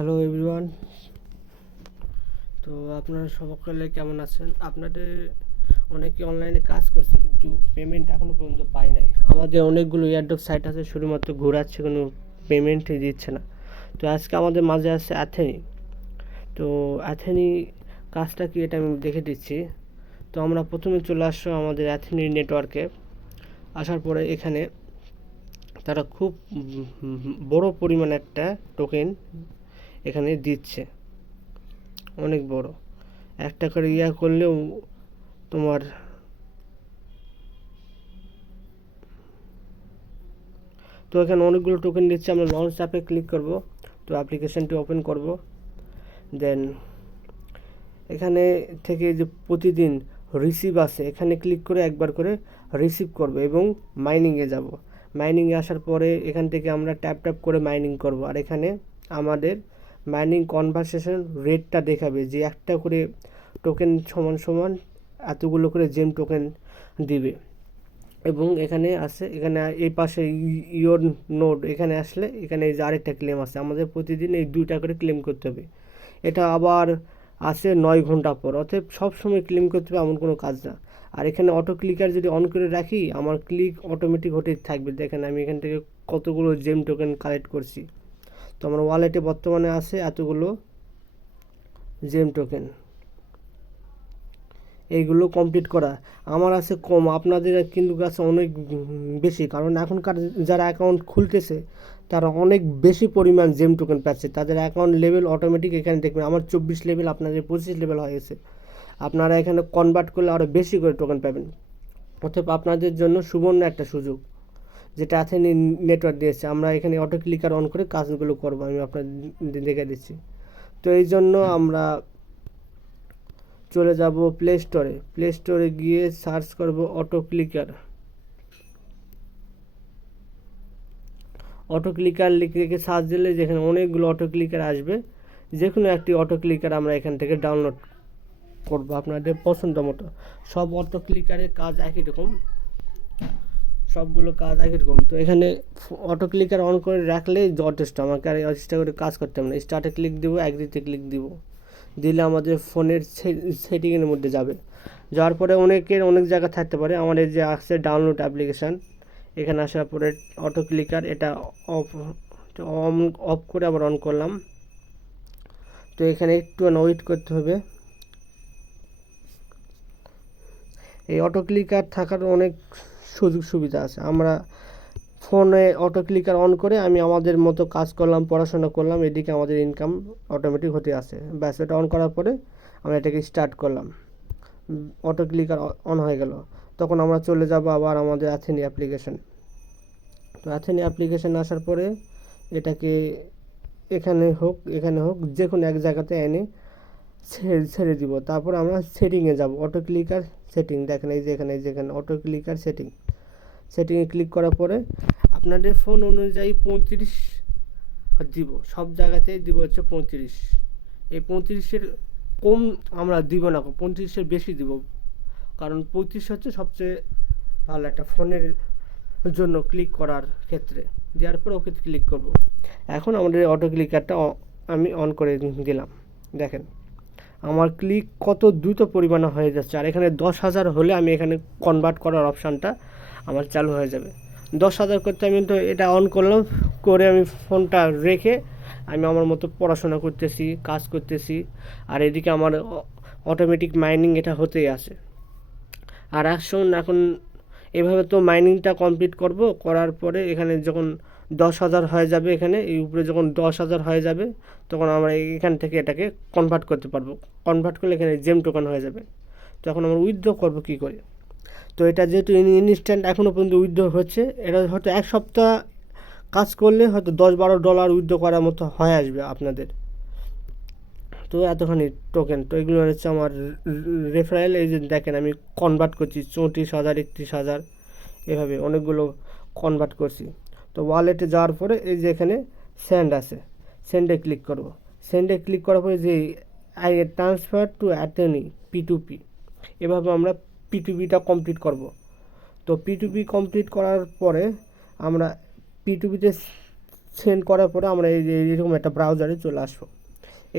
Hello everyone. তো আপনারা সকলে কেমন আছেন? আপনাদের অনেকে অনলাইনে কাজ করছে কিন্তু পেমেন্ট এখনও পর্যন্ত পায় নাই। আমাদের অনেকগুলো এয়ারড্রপ সাইট আছে, শুধুমাত্র ঘোরাচ্ছে, কোনো পেমেন্টই দিচ্ছে না। তো আজকে আমাদের মাঝে আছে অ্যাথেনি। তো অ্যাথেনি কাজটা কি এটা আমি দেখে দিচ্ছি। তো আমরা প্রথমে চলে আসবো আমাদের অ্যাথেনি নেটওয়ার্কে। আসার পরে এখানে তারা খুব বড় পরিমাণ একটা টোকেন এখানে দিচ্ছে, অনেক বড়। একটা করে করলেও তোমার তো এখানে অনেকগুলো টোকেন দিচ্ছে। আমরা লঞ্চ অ্যাপে ক্লিক করব, তো অ্যাপ্লিকেশনটি ওপেন করব। দেন এখানে থেকে যে প্রতিদিন রিসিভ আছে, এখানে ক্লিক করে একবার করে রিসিভ করব এবং মাইনিংয়ে যাব। মাইনিংয়ে আসার পরে এখান থেকে আমরা ট্যাপ ট্যাপ করে মাইনিং করব। আর এখানে আমাদের মাইনিং কনভারসেশন রেটটা দেখাবে যে একটা করে টোকেন সমান সমান এতগুলো করে জেম টোকেন দিবে। এবং এখানে আছে, এখানে এই পাশে ইওর নোড, এখানে আসলে এখানে এই যে আরেকটা ক্লেম আছে, আমাদের প্রতিদিন এই 2টা করে ক্লেম করতে হবে। এটা আবার আসে 9 ঘন্টা পর, অতএব সবসময় ক্লেম করতে হবে এমন কোনো কাজ না। আর এখানে অটো ক্লিকার যদি অন করে রাখি, আমার ক্লিক অটোমেটিক হতে থাকবে। দেখেন আমি এখান থেকে কতগুলো জেম টোকেন কালেক্ট করছি। তো আমার ওয়ালেটে বর্তমানে আছে এতগুলো জেম টোকেন। এইগুলো কমপ্লিট করা আমার আছে কম, আপনাদের কিন্তু কাছে অনেক বেশি, কারণ এখনকার যারা অ্যাকাউন্ট খুলতেছে তারা অনেক বেশি পরিমাণ জেম টোকেন পাচ্ছে। তাদের অ্যাকাউন্ট লেভেল অটোমেটিক এখানে দেখবেন আমার 24 লেভেল, আপনাদের 25 লেভেল হয়ে গেছে। আপনারা এখানে কনভার্ট করলে আরও বেশি করে টোকেন পাবেন। অতএব আপনাদের জন্য সুবর্ণ একটা সুযোগ, যেটা অ্যাথেনি নেটওয়ার্ক দিয়েছে। আমরা এখানে অটো ক্লিকার অন করে কাজগুলো করবো, আমি আপনাদের দেখে দিচ্ছি। তো এই জন্য আমরা চলে যাব প্লে স্টোরে। প্লে স্টোরে গিয়ে সার্চ করব অটো ক্লিকার। অটো ক্লিকার লিখে সার্চ দিলে যেখানে অনেকগুলো অটো ক্লিকার আসবে, যে কোনো একটি অটো ক্লিকার আমরা এখান থেকে ডাউনলোড করব আপনাদের পছন্দ মতো। সব অটো ক্লিকারের কাজ একই রকম, সবগুলো কাজ একই রকম। তো এখানে অটো ক্লিকার অন করে রাখলেই যথেষ্ট, আমাকে আর এক্সট্রা করে কাজ করতে হবে না। স্টার্টে ক্লিক দিব, অ্যাগ্রিতে ক্লিক দিব, দিলে আমাদের ফোনের সেটিংয়ের মধ্যে যাবে। যাওয়ার পরে অনেকের অনেক জায়গা থাকতে পারে, আমাদের যে আসছে ডাউনলোড অ্যাপ্লিকেশান, এখানে আসার পরে অটো ক্লিকার এটা অফ অফ করে আবার অন করলাম। তো এখানে একটু ওয়েট করতে হবে। এই অটো ক্লিকার থাকার অনেক সুযোগ সুবিধা আছে। আমরা ফোনে অটো ক্লিকার অন করে আমি আমাদের মতো কাজ করলাম, পড়াশোনা করলাম, এদিকে আমাদের ইনকাম অটোমেটিক হতে আসে। ব্যাস, এটা অন করার পরে আমরা এটাকে স্টার্ট করলাম, অটো ক্লিকার অন হয়ে গেল। তখন আমরা চলে যাব আবার আমাদের অ্যাথেনি অ্যাপ্লিকেশন। তো অ্যাথেনি অ্যাপ্লিকেশন আসার পরে এটাকে এখানে হোক যে কোনো এক জায়গাতে এনে ছেড়ে দিব। তারপর আমরা সেটিংয়ে যাব, অটো ক্লিকার সেটিং, দেখেন এই যে যেখানে অটো ক্লিকার সেটিংয়ে ক্লিক করার পরে আপনাদের ফোন অনুযায়ী 35 দিব, সব জায়গাতেই দিব হচ্ছে 35। এই 35-এর কম আমরা দিব না, 35-এর বেশি দিব, কারণ 35 হচ্ছে সবচেয়ে ভালো একটা ফোনের জন্য ক্লিক করার ক্ষেত্রে। দেওয়ার পর ওকে ক্লিক করব। এখন আমাদের অটো ক্লিকারটা আমি অন করে দিলাম। দেখেন আমার ক্লিক কত দ্রুত পরিমাণে হয়ে যাচ্ছে। আর এখানে 10,000 হলে আমি এখানে কনভার্ট করার অপশানটা আমার চালু হয়ে যাবে। 10,000 করতে আমি তো এটা অন করলাম, করে আমি ফোনটা রেখে আমি আমার মতো পড়াশোনা করতেছি, কাজ করতেছি, আর এদিকে আমার অটোমেটিক মাইনিং এটা হতেই আসে। আর এখন এভাবে তো মাইনিংটা কমপ্লিট করব, করার পরে এখানে যখন 10,000 হয়ে যাবে, এখানে এই উপরে যখন 10,000 হয়ে যাবে, তখন আমরা এখান থেকে এটাকে কনভার্ট করতে পারবো। কনভার্ট করলে এখানে জেম টোকেন হয়ে যাবে। তখন আমরা উইথড্র করবো কী করে? তো এটা যেহেতু ইনস্ট্যান্ট এখনও পর্যন্ত উইথড্র হচ্ছে, এটা হয়তো এক সপ্তাহ কাজ করলে হয়তো $10-12 উইথড্র করার মতো হয়ে আসবে আপনাদের। তো এতখানি টোকেন, তো এগুলো হচ্ছে আমার রেফারেল। এই যে দেখেন আমি কনভার্ট করছি 34,000, 31,000, এভাবে অনেকগুলো কনভার্ট করছি। তো ওয়ালেটে যাওয়ার পরে এই যে এখানে সেন্ড আছে, সেন্ডে ক্লিক করব। সেন্ডে ক্লিক করার পরে যে আই ট্রান্সফার টু অ্যাথেনি P2P, এভাবে আমরা P2Pটা কমপ্লিট করব। তো P2P কমপ্লিট করার পরে আমরা P2Pতে সেন্ড করার পরে আমরা এই যে এরকম একটা ব্রাউজারে চলে আসবো।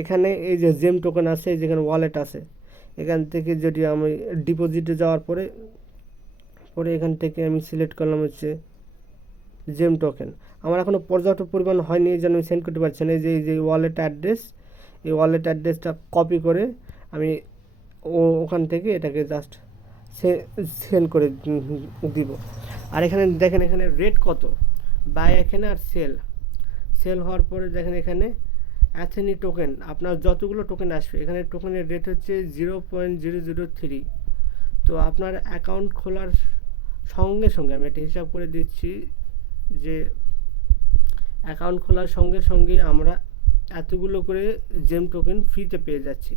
এখানে এই যে জেম টোকেন আছে, যেখানে ওয়ালেট আছে, এখান থেকে যদি আমি ডিপোজিটে যাওয়ার পরে এখান থেকে আমি সিলেক্ট করলাম হচ্ছে জেম টোকেন। আমার এখনও পর্যাপ্ত পরিমাণ হয়নি, এই জন্য আমি সেন্ড করতে পারছি না। এই যে ওয়ালেট অ্যাড্রেস, এই ওয়ালেট অ্যাড্রেসটা কপি করে আমি ওখান থেকে এটাকে জাস্ট সেন্ড করে দিব। আর এখানে দেখেন এখানে রেট কত, বাই এখানে আর সেল হওয়ার পরে দেখেন এখানে অ্যাথেনি টোকেন, আপনার যতগুলো টোকেন আসবে এখানে টোকেনের রেট হচ্ছে 0.003। তো আপনার অ্যাকাউন্ট খোলার সঙ্গে সঙ্গে আমি একটা হিসাব করে দিচ্ছি যে অ্যাকাউন্ট খোলার সঙ্গে সঙ্গে আমরা এতগুলো করে জেম টোকেন ফ্রিতে পেয়ে যাচ্ছি।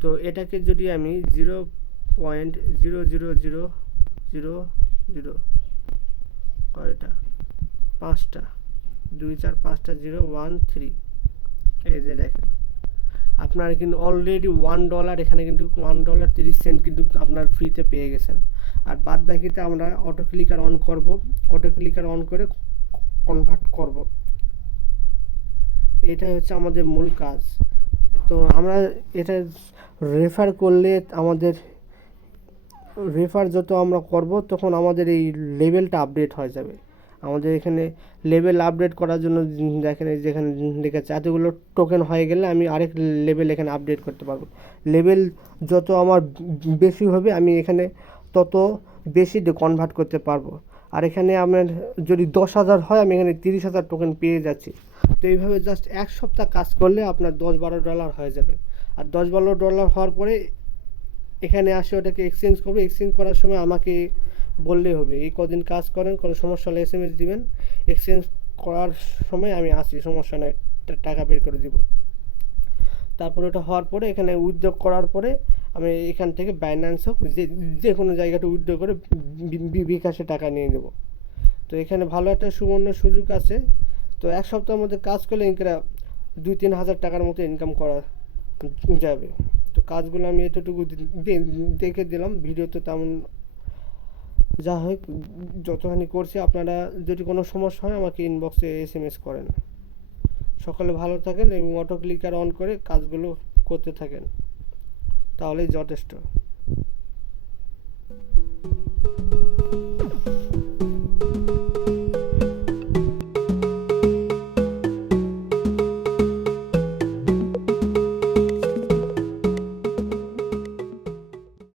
তো এটাকে যদি আমি 0.00000 কয়টা, 5টা, 2 4 5টা 0 1 3, এই যে দেখেন আপনার কিন্তু অলরেডি $1 এখানে কিন্তু $1.30 কিন্তু আপনার ফ্রিতে পেয়ে গেছেন। আর বাদ বাকিতে আমরা অটো ক্লিকার অন করব, অটো ক্লিকার অন করে কনভার্ট করব। এটাই হচ্ছে আমাদের মূল কাজ। তো আমরা এটা রেফার করলে আমাদের রেফার যত আমরা করব তখন আমাদের এই লেভেলটা আপডেট হয়ে যাবে। আমাদের এখানে লেভেল আপডেট করার জন্য দেখেন যেখানে লেখা এতগুলো টোকেন হয়ে গেলে আমি আরেক লেভেল এখানে আপডেট করতে পারবো। লেভেল যত আমার বেশি হবে আমি এখানে তত বেশি কনভার্ট করতে পারবো। আর এখানে আমার যদি 10,000 হয় আমি এখানে 30,000 টোকেন পেয়ে যাচ্ছি। তো এইভাবে জাস্ট 1 সপ্তাহ কাজ করলে আপনার $10-12 হয়ে যাবে। আর $10-12 হওয়ার পরে এখানে আসে ওটাকে এক্সচেঞ্জ করবে। এক্সচেঞ্জ করার সময় আমাকে বললেই হবে এই কদিন কাজ করেন, কোনো সমস্যা হলে SMS দিবেন। এক্সচেঞ্জ করার সময় আমি আসি, সমস্যা নেই, টাকা বের করে দিব। তারপরে ওটা হওয়ার পরে এখানে উইথড্র করার পরে আমি এখান থেকে বাইন্যান্স হোক যে কোনো জায়গাটা উইথড্র করে বিকাশে টাকা নিয়ে নেব। তো এখানে ভালো একটা সুবর্ণ সুযোগ আছে। তো 1 সপ্তাহের মধ্যে কাজ করলে ইনকাম 2-3 হাজার টাকার মতো ইনকাম করা যাবে। তো কাজগুলো আমি এতটুকু দেখে দিলাম, ভিডিওতে তেমন যা হয় যতখানি করছি। আপনারা যদি কোনো সমস্যা হয় আমাকে ইনবক্সে SMS করেন। সকলে ভালো থাকেন এবং অটো ক্লিকার অন করে কাজগুলো করতে থাকেন, তাহলেই যথেষ্ট।